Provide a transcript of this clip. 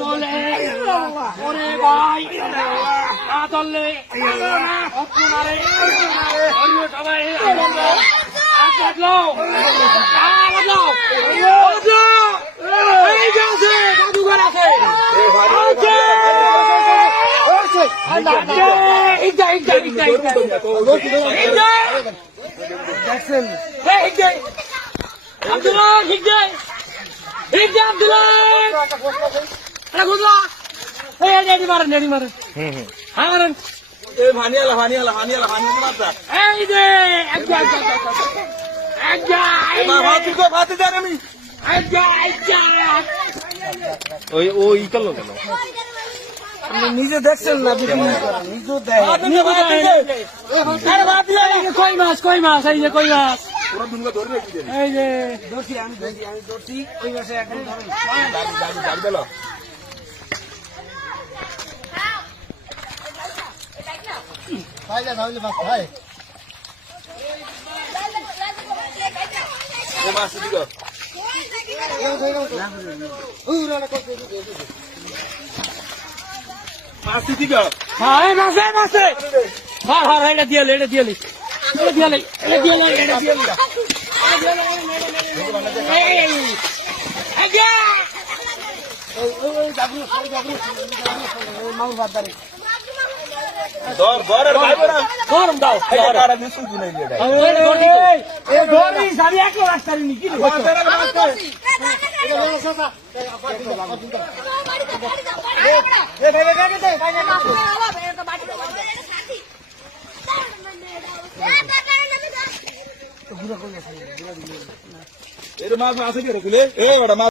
বলে ওরে ভাই না ধরলে সবাই জাদুঘর আছে ওই কেন কেন নিজে দেখছেন না কই মাছ এই যে কই মাছ এই যে ধরছি আমি ধরছি ওই মাসে একদম মাছ আছে কি